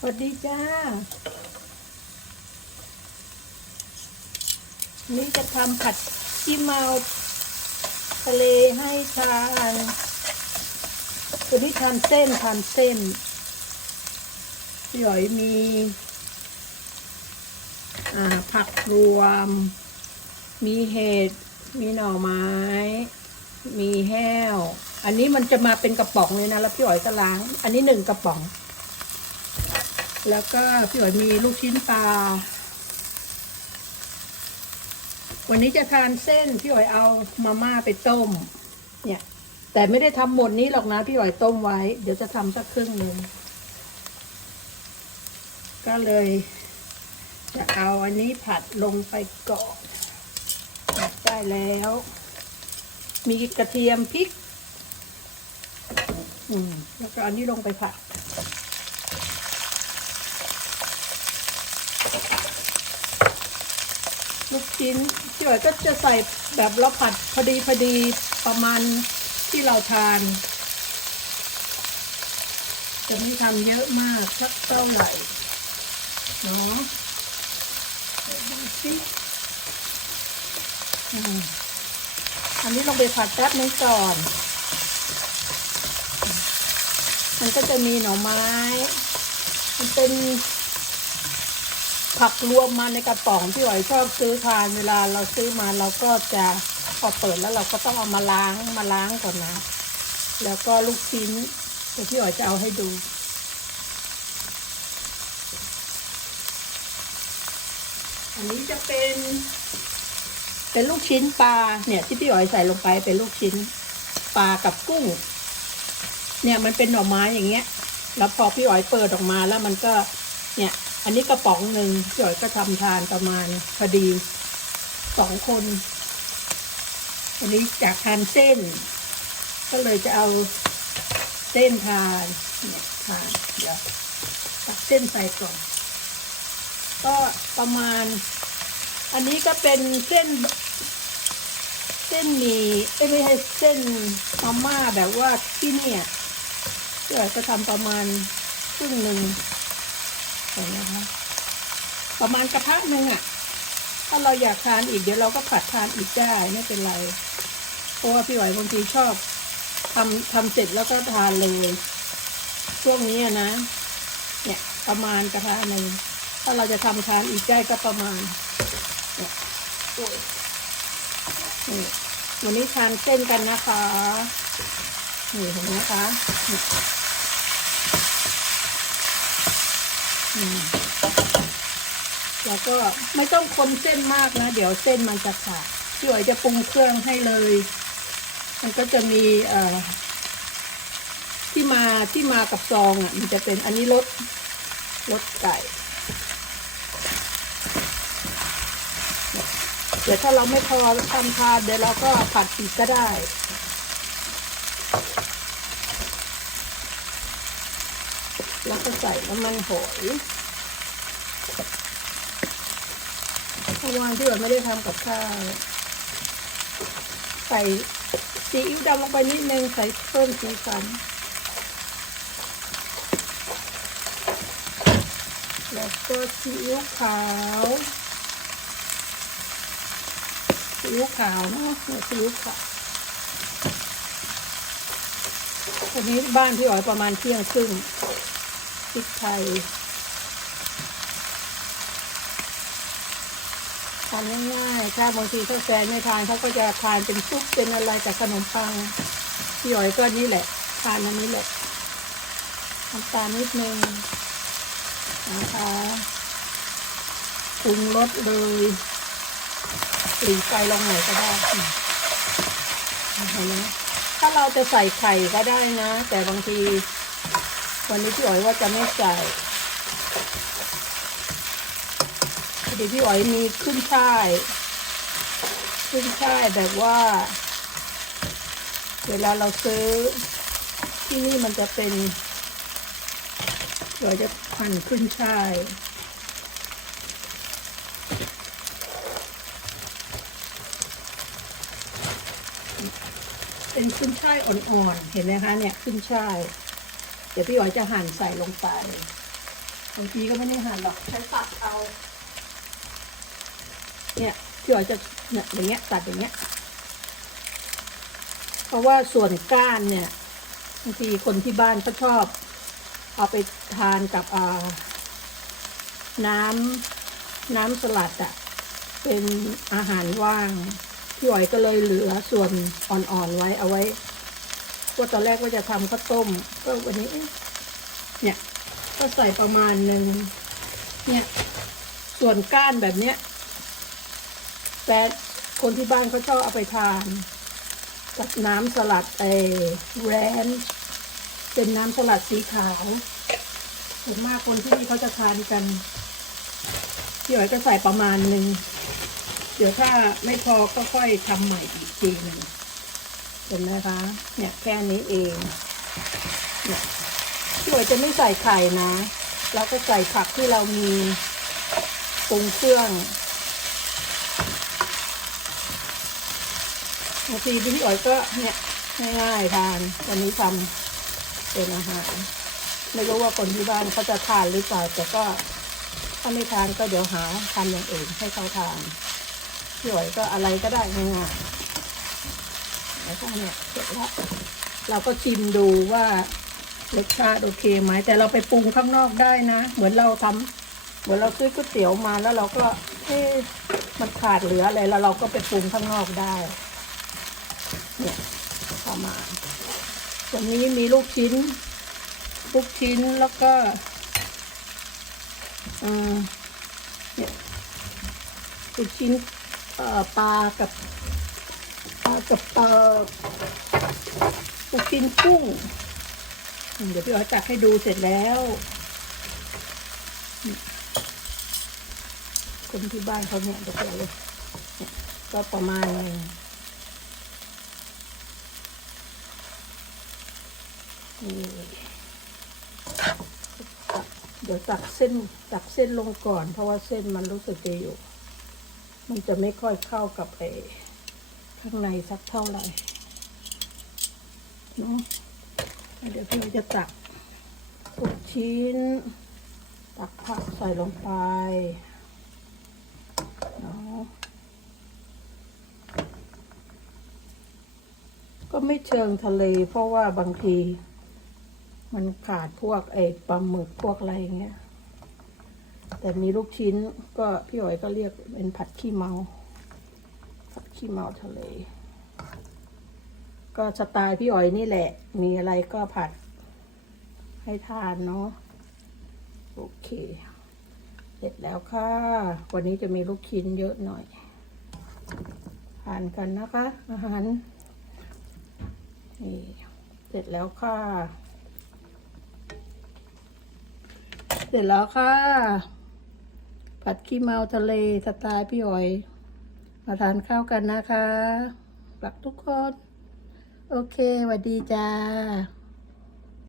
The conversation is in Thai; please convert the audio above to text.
สวัสดีจ้า นี่จะทำผัดขี้เมาทะเลให้ทานตัวนี้ทานเส้นทานเส้นพี่อยมีผักรวม มีเห็ด มีหน่อไม้ มีแห้ว อันนี้มันจะมาเป็นกระป๋องเลยนะ แล้วพี่หอยก็ล้าง อันนี้หนึ่งกระป๋อง แล้วก็พี่หอยมีลูกชิ้นปลา วันนี้จะทานเส้นพี่หอยเอามาม่าไปต้ม เนี่ย แต่ไม่ได้ทำหมดนี้หรอกนะพี่หอยต้มไว้ เดี๋ยวจะทำสักครึ่งหนึ่งก็เลย จะเอาอันนี้ผัดลงไปก่อนผัดได้แล้ว มีกระเทียมพริก อืม แล้วก็อันนี้ลงไปผัด ลูกชิ้นพี่หอยก็จะใส่แบบเราผัดพอดีพอดีประมาณที่เราทาน จะไม่ทำเยอะมากสักเท่าไหร่เนาะดูสิอืมอันนี้ลงไปผัดแป๊บนึงก่อน มันก็จะมีหน่อไม้ มันเป็น ผักรวมมาในกระป๋องพี่หอยชอบซื้อทานเวลาเราซื้อมาเราก็จะพอเปิดแล้วเราก็ต้องเอามาล้างมาล้างก่อนนะ แล้วก็ลูกชิ้นเดี๋ยวพี่หอยจะเอาให้ดูอันนี้จะเป็น เป็นลูกชิ้นปลาเนี่ย ที่พี่หอยใส่ลงไปเป็นลูกชิ้นปลากับกุ้ง เนี่ยมันเป็นหน่อไม้อย่างเงี้ย แล้วพอพี่หอยเปิดออกมาแล้วมันก็ เนี่ย อันนี้กระป๋องหนึ่งพี่อยก็ทำทานประมาณพอดีสองคน อันนี้จากทานเส้น ก็เลยจะเอาเส้นทานเนี่ยทานเดี๋ยวตักเส้นใส่กล่อนก็ประมาณ อันนี้ก็เป็นเส้น เส้นหมี่เอ้ยไม่ใช่เส้นมาม่าแบบว่าที่เนี่ยพี่อยก็ทำประมาณครึ่งหนึ่ง เห็นไหมคะประมาณกระทะหนึ่งอะ ถ้าเราอยากทานอีกเดี๋ยวเราก็ผัดทานอีกได้ไม่เป็นไร เพราะว่าพี่ไหอยบางทีชอบทำทำเสร็จแล้วก็ทานเลยช่วงนี้นะ เนี่ยประมาณกระทะหนึ่งถ้าเราจะทำทานอีกได้ก็ประมาณเนี่ยโอ้ยนี่วันนี้ทานเส้นกันนะคะนี่เห็นไหมคะนี่ อืม แล้วก็ไม่ต้องคนเส้นมากนะ เดี๋ยวเส้นมันจะขาดพี่หอยจะปรุงเครื่องให้เลย มันก็จะมีเอ่อที่มาที่มากับซองอะ มันจะเป็นอันนี้รสรสไก่เดี๋ยวถ้าเราไม่พอทำทานเดี๋ยวเราก็ผัดอีกก็ได้ แล้วก็ใส่น้ำมันหอยเมื่อวานที่เราไม่ได้ทำกับข้าวใส่ซีอิ๊วดำลงไปนิดนึงใส่เพิ่มสีสัน แล้วก็ซีอิ๊วขาวซีอิ๊วขาวเนาะซีอิ๊วขาววันนี้บ้านพี่อ๋อยประมาณเที่ยงครึ่ง ริกไทยทานง่ายๆ ถ้าบางทีถ้าแฟนไม่ทานเขาก็จะทานเป็นซุปเป็นอะไรแต่ขนมปังพี่หอยก็นี่แหละ ทานอันนี้แหละน้ำตาลนิดนึงนะคะปรุงรสเลยปรีไฟลงหน่อยก็ได้นไหมถ้าเราจะใส่ไข่ก็ได้นะ แต่บางที วันนี้พี่อ๋อยว่าจะไม่ใส่พอดีพี่อ๋อยมีขึ้นช่ายขึ้นช่ายแบบว่า เวลาเราซื้อ ที่นี่มันจะเป็นเราจะหั่นขึ้นช่ายเป็นขึ้นช่ายอ่อนๆ เห็นไหมคะเนี่ยขึ้นช่าย ดี๋ยวพี่อ๋อยจะหั่นใส่ลงไปบางทีก็ไม่ได้หั่นหรอกใช้ตัดเอา เนี่ยพี่อ๋อยจะเนี่ยอย่างเงี้ยตัดอย่างเงี้ย เพราะว่าส่วนก้านเนี่ยบางทีคนที่บ้านเขาชอบ เอาไปทานกับอ่าน้ำน้ำสลัดอะเป็นอาหารว่างพี่อ๋อยก็เลยเหลือส่วนอ่อนๆไว้เอาไว้ ว่าตอนแรกว่าจะทำข้าวต้ม ก็วันนี้ เนี่ย ก็ใส่ประมาณหนึ่งเนี่ย ส่วนก้านแบบเนี้ยแต่คนที่บ้านเขาชอบเอาไปทานกับน้ำสลัดไอ้แรนเป็นน้ำสลัดสีขาวส่วนมากคนที่นี่เขาจะทานกันพี่อ๋อยก็ใส่ประมาณหนึ่งเดี๋ยวถ้าไม่พอก็ค่อยทำใหม่อีกทีหนึ่ง เห็นไหมคะ เนี่ยแค่นี้เองเนี่ยพี่อ๋อยจะไม่ใส่ไข่นะ เราก็ใส่ผักที่เรามีปรุงเครื่องบางทีพี่อ๋อยก็เนี่ยง่ายๆทานวันนี้ทำเป็นอาหาร ไม่รู้ว่าคนที่บ้านเขาจะทานหรือเปล่าแต่ก็ถ้าไม่ทานก็เดี๋ยวหาทำอย่างอื่นให้เขาทานพี่อ๋อยก็อะไรก็ได้ง่ายๆ แล้วก็เนี่ยเสร็จแล้วเราก็ชิมดูว่ารสชาติโอเคไหมแต่เราไปปรุงข้างนอกได้นะ เหมือนเราทำเหมือนเราซื้อก๋วยเตี๋ยวมาแล้วเราก็เอ๊มันขาดเหลืออะไรแล้วเราก็ไปปรุงข้างนอกได้ เนี่ยประมาณวันนี้มีลูกชิ้น ลูกชิ้นแล้วก็อืมเนี่ยลูกชิ้นเอ่อปลากับ กับเอ่อลูกินกุ้ง เดี๋ยวพี่อ๋อยตักให้ดูเสร็จแล้ว คนที่บ้านเขาเนี่ยเดี๋ยวเลยก็ประมาณนึงเดี๋ยวตักเส้นตักเส้นลงก่อน เพราะว่าเส้นมันรู้สึกจะอยู่ มันจะไม่ค่อยเข้ากับไอ ข้างในสักเท่าไหร่เนาะเดี๋ยวพี่จะตักทุกชิ้น ตักผักใส่ลงไปเนาะก็ไม่เชิงทะเล เพราะว่าบางที มันขาดพวกไอ้ปลาหมึกพวกอะไรอย่างเงี้ยแต่มีลูกชิ้นก็พี่อ๋อยก็เรียกเป็นผัดขี้เมา ขี้เมาทะเล ก็สไตล์พี่อ๋อยนี่แหละ มีอะไรก็ผัด ให้ทานเนาะโอเค เสร็จแล้วค่ะ วันนี้จะมีลูกชิ้นเยอะหน่อยทานกันนะคะ อาหารนี่เสร็จแล้วค่ะ เสร็จแล้วค่ะ ผัดขี้เมาทะเลสไตล์พี่อ๋อย มาทานข้าวกันนะคะรักทุกคน โอเคสวัสดีจ้า